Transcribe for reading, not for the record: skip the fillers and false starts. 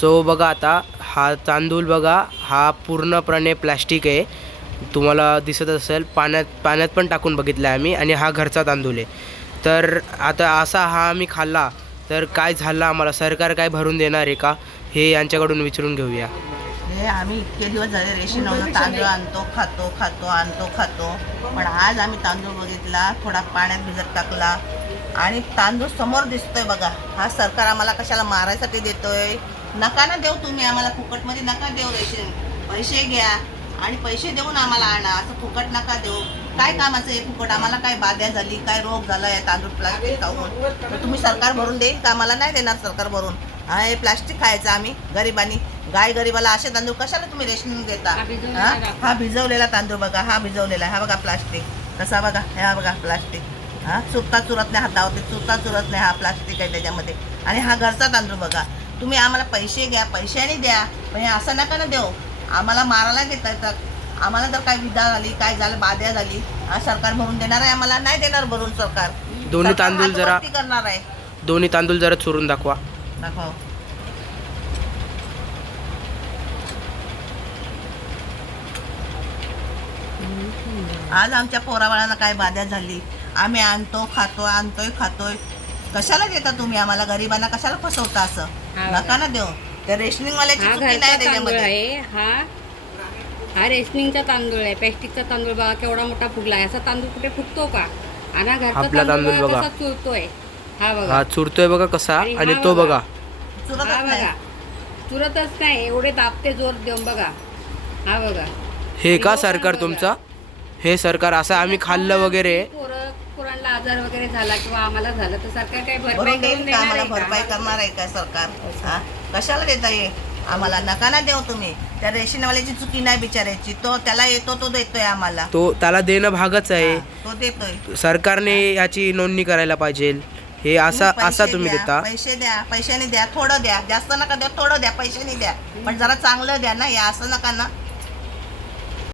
So बघा आता हा तांदूळ बघा, हा पूर्णपणे प्लॅस्टिक आहे. तुम्हाला दिसत असेल, पाण्यात पण टाकून बघितलं आहे आम्ही. आणि हा घरचा तांदूळ आहे. तर आता असा हा आम्ही खाल्ला तर काय झालं, आम्हाला सरकार काय भरून देणार आहे का, हे यांच्याकडून विचारून घेऊया. हे आम्ही इतके दिवस झाले रेशनवरून तांदूळ आणतो खातो. पण आज आम्ही तांदूळ बघितला, थोडा पाण्यात भिजत टाकला आणि तांदूळ समोर दिसतोय बघा. हा सरकार आम्हाला कशाला मारायसाठी देतोय? नका ना देऊ तुम्ही आम्हाला फुकटमध्ये, नका देऊ रेशन. पैसे घ्या आणि पैसे देऊन आम्हाला आणा, असं फुकट नका देऊ. काय कामाचं आहे फुकट? आम्हाला काय बाध्या झाली, काय रोग झाला आहे तांदूळ प्लास्टिक खाऊन? तर तुम्ही सरकार भरून देईल का? आम्हाला नाही देणार सरकार भरून. हा हे प्लास्टिक खायचं आम्ही गरिबांनी. गाय गरिबाला असे तांदूळ कशाला तुम्ही रेशन देता? हा भिजवलेला तांदूळ बघा, हा भिजवलेला, हा बघा प्लास्टिक कसा बघा, हा बघा प्लास्टिक. हा चुरता चुरत नाही हातावरती, चुरता चुरत नाही, हा प्लास्टिक आहे त्याच्यामध्ये. आणि हा घरचा तांदूळ बघा. तुम्ही आम्हाला पैसे घ्या, पैशाने द्या, पण हे असं नका ना देऊ. आम्हाला मारायला घेता येतात. आम्हाला जर काय विधा झाली, काय झालं, बाध्या झाली, हा सरकार भरून देणार आहे? आम्हाला नाही देणार भरून सरकार. दोन्ही तांदूळ जरा करणार आहे. दोन्ही तांदूळ जरा चुरून दाखवा. दाखव. आज आमच्या पोराबाळांना काय बाधा झाली, आम्ही आणतो खातोय. कशाला देता तुम्ही आम्हाला? गरिबांना कशाला फसवता? असं नका ना देऊ. त्या रेशनिंगवाल्याची चुकी नाही त्याच्यामध्ये. हा रेशनिंगचा तांदूळ आहे. प्लॅस्टिकचा तांदूळ बघा केवढा मोठा फुगला आहे. असा तांदूळ कुठे फुगतो का? आणि घरचा तांदूळ बघा कसा चुरतोय. हा बघा, हा चुरतोय बघा कसा. आणि तो बघा चुरतच नाही, एवढे दाबते जोर देऊन बघा. हा बघा, हे का सरकार तुमचा? हे सरकार असं आम्ही खाल्लं वगैरे, पोरांना आजार वगैरे झाला किंवा आम्हाला झालं तर सरकार काय भरपाई भरून करून देईल का? देणार आम्हाला आहे का? भरपाई करणार आहे का सरकार? हा कशाला देता ये आम्हाला? नका ना देऊ तुम्ही. त्या रेशनवाल्याची चुकी नाही बिचारायची. तो त्याला येतो, तो देतोय आम्हाला. तो त्याला देणं भागच आहे. तो देतोय. सरकारने याची नोंदणी करायला पाहिजे. हे असा तुम्ही देता. पैसे द्या, पैशाने द्या, थोडं द्या, जास्त नका द्या, थोडं द्या, पैशाने द्या, पण जरा चांगलं द्या ना. हे असं नका ना.